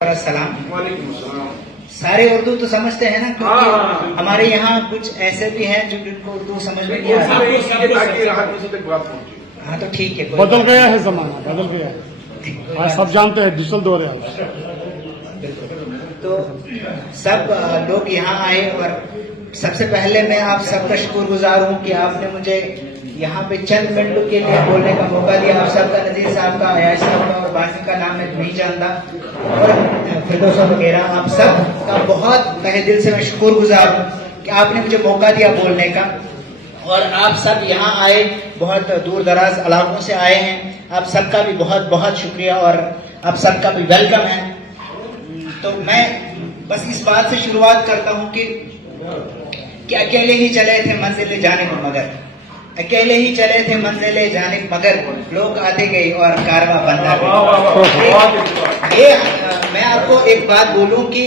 सलाम। सारे उर्दू तो समझते हैं ना, क्योंकि हमारे यहाँ कुछ ऐसे भी हैं जो जिनको उर्दू समझ में नहीं आता। हाँ तो ठीक है, बदल गया है जमाना, बदल गया है। आज सब जानते हैं डिजिटल दौर है आज। तो सब लोग यहाँ आए और सबसे पहले मैं आप सबका शुक्रगुजार हूँ कि आपने मुझे यहाँ पे चंद मिनटों के लिए बोलने का मौका दिया। आप सबका, नजीर साहब का, अयाज साहब का और बाकी का नाम मैं नहीं जानता, और फिरदौस वगैरह, आप सब का बहुत तहे दिल से मैं शुक्रगुजार हूँ कि आपने मुझे मौका दिया बोलने का। और आप सब यहाँ आए, बहुत दूर दराज इलाकों से आए हैं, आप सबका भी बहुत बहुत शुक्रिया और आप सबका भी वेलकम है। तो मैं बस इस बात से शुरुआत करता हूँ कि अकेले ही चले थे मंजिल जाने को मगर, अकेले ही चले थे मंजिले जाने मगर, लोग आते गए और कारवा बनता गया। ये मैं आपको एक बात बोलूं कि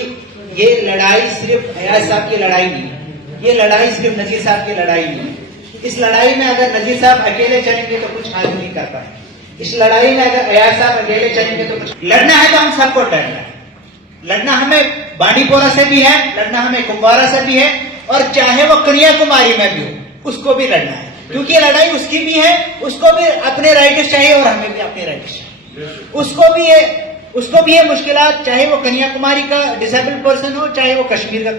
ये लड़ाई सिर्फ अयाज साहब की लड़ाई नहीं, ये लड़ाई सिर्फ नजीर साहब की लड़ाई नहीं। इस लड़ाई में अगर नजीर साहब अकेले चलेंगे तो कुछ हासिल नहीं कर पाए। इस लड़ाई में अगर अयाज साहब अकेले चलेंगे तो कुछ, लड़ना है तो हम सबको लड़ना है। लड़ना हमें बांडीपोरा से भी है, लड़ना हमें कुपवारा से भी है, और चाहे वो कन्याकुमारी में भी हो उसको भी लड़ना है, क्योंकि ये लड़ाई उसकी भी है, उसको भी अपने राइट्स चाहिए और हमें भी अपने राइट्स चाहिए। उसको भी है मुश्किलात, चाहे वो कन्याकुमारी का डिसेबल्ड पर्सन हो, चाहे वो कश्मीर का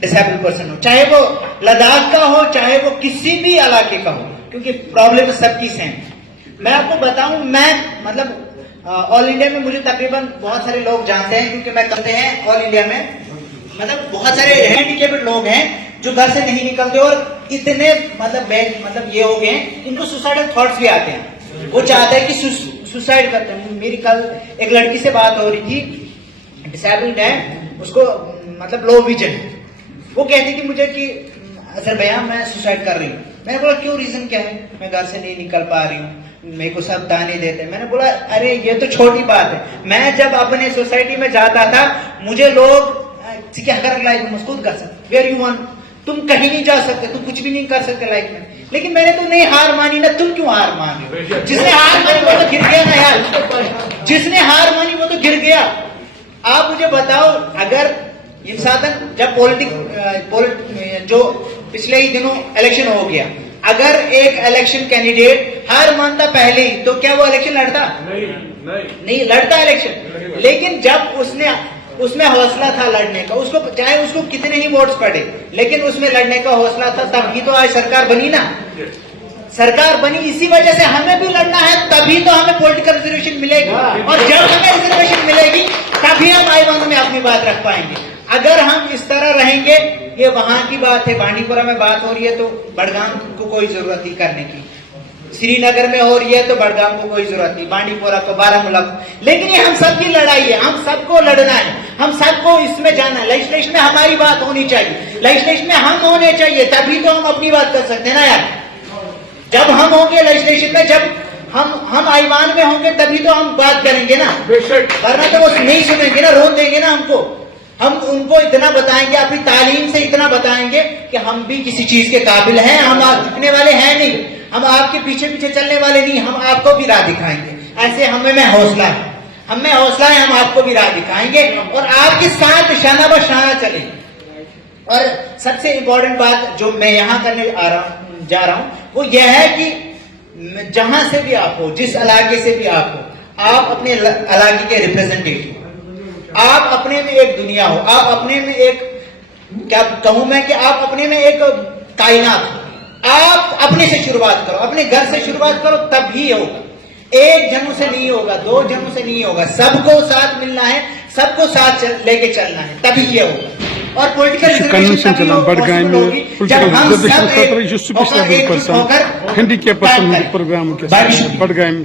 डिसेबल्ड पर्सन हो, चाहे वो लद्दाख का हो, चाहे वो किसी भी इलाके का हो, क्योंकि प्रॉब्लम सबकी सेम। मैं आपको बताऊं, मैं मतलब ऑल इंडिया में मुझे तकरीबन बहुत सारे लोग जानते हैं, क्योंकि मैं करते हैं ऑल इंडिया में, मतलब बहुत सारे हैंडीकेप्ड लोग हैं जो घर से नहीं निकलते और इतने मतलब ये हो गए हैं, इनको सुसाइडल थॉट्स भी आते हैं। वो चाहते हैं कि सुसाइड करते हैं। मेरी कल एक लड़की से बात हो रही थी, डिसेबल्ड है, उसको मतलब लो विजन है। वो कहती कि मुझे कि अजहर भैया मैं सुसाइड कर रही हूँ। मैंने बोला क्यों, रीजन क्या है? मैं घर से नहीं निकल पा रही हूँ, मेरे को सब ताने देते हैं। मैंने बोला अरे ये तो छोटी बात है, मैं जब अपने सोसाइटी में जाता था मुझे लोग क्या कर लाइफ में खुद कर सकते, वेयर यू वांट, तुम कहीं नहीं जा सकते, तुम कुछ भी नहीं कर सकते लाइफ में, लेकिन मैंने तो नहीं हार मानी ना। तुम क्यों हार मान रहे हो? जिसने हार मानी वो तो गिर गया ना यार, जिसने हार मानी वो तो गिर गया। आप मुझे बताओ, अगर इंसान जब जो पिछले ही दिनों इलेक्शन हो गया, अगर एक इलेक्शन कैंडिडेट हार मानता पहले ही तो क्या वो इलेक्शन लड़ता? नहीं लड़ता इलेक्शन। लेकिन जब उसमें हौसला था लड़ने का, उसको चाहे उसको कितने ही वोट्स पड़े, लेकिन उसमें लड़ने का हौसला था, तभी तो आज सरकार बनी ना। सरकार बनी इसी वजह से, हमें भी लड़ना है, तभी तो हमें पॉलिटिकल रिजर्वेशन मिलेगी, और जब हमें रिजर्वेशन मिलेगी तभी हम आईवान में अपनी बात रख पाएंगे। अगर हम इस तरह रहेंगे, ये वहां की बात है, बांडीपोरा में बात हो रही है तो बड़गाम को कोई जरूरत नहीं करने की, श्रीनगर में हो रही है तो बड़गाम को कोई जरूरत नहीं, बांडीपोरा को, बारामूला को। लेकिन ये हम सबकी लड़ाई है, हम सबको लड़ना है, हम सबको इसमें जाना है। लेजिस्लेशन में हमारी बात होनी चाहिए, लेजिस्लेशन में हम होने चाहिए, तभी तो हम अपनी बात कर सकते हैं ना यार। जब हम होंगे लेजिस्लेशन में, जब हम आईवान में होंगे तभी तो हम बात करेंगे ना, वरना तो वो नहीं सुनेंगे ना, रोक देंगे ना हमको। हम उनको इतना बताएंगे, अपनी तालीम से इतना बताएंगे कि हम भी किसी चीज के काबिल हैं, हम आप दिखने वाले हैं नहीं, हम आपके पीछे पीछे चलने वाले नहीं, हम आपको भी राह दिखाएंगे। ऐसे हमें हौसला है, हमें हौसला है, हम आपको भी राह दिखाएंगे और आपके साथ शाना बशाना चलेंगे। और सबसे इम्पोर्टेंट बात जो मैं यहाँ करने जा रहा हूँ वो यह है कि जहां से भी आप हो, जिस इलाके से भी आप हो, आप अपने इलाके के रिप्रेजेंटेटिव, आप अपने में एक दुनिया हो, आप अपने में एक, क्या कहूं मैं, कि आप अपने में एक कायनात हो। आप अपने से शुरुआत करो, अपने घर से शुरुआत करो, तभी होगा। एक जनों से नहीं होगा, दो जनों से नहीं होगा, सबको साथ मिलना है, सबको साथ लेके चलना है, तभी ये होगा। और पॉलिटिकल कन्वेंशन चला बड़गाम में, पॉलिटिकल रिजर्वेशन खतर, ये सुपिस्टेबल पर्सन, हैंडीकेप पर्सन प्रोग्राम के बड़गाम